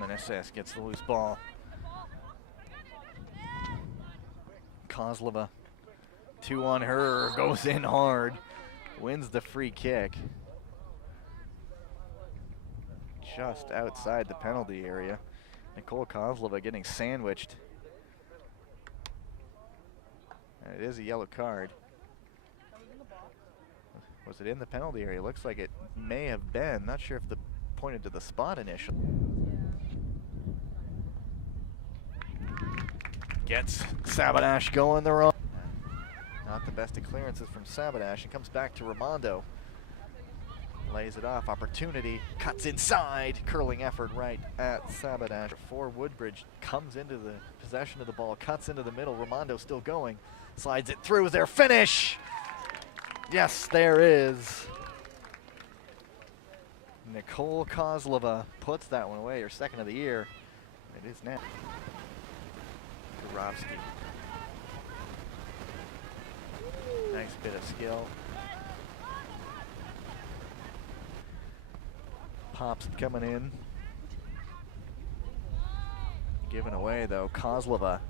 Meneses gets the loose ball. Kozlova, 2 on her, goes in hard, wins the free kick. Just outside the penalty area. Nicole Kozlova getting sandwiched. And it is a yellow card. Was it in the penalty area? Looks like it may have been. Not sure if the pointed to the spot initially. Gets Sabadash going the wrong. Not the best of clearances from Sabadash. It comes back to Raimondo. Lays it off, opportunity, cuts inside, curling effort right at Sabadash. For Woodbridge, comes into the possession of the ball, cuts into the middle, Raimondo still going, slides it through, is there finish? Yes, there is. Nicole Kozlova puts that one away, her second of the year. It is now. Kurovsky. Nice bit of skill. Pops coming in. Given away though, Kozlova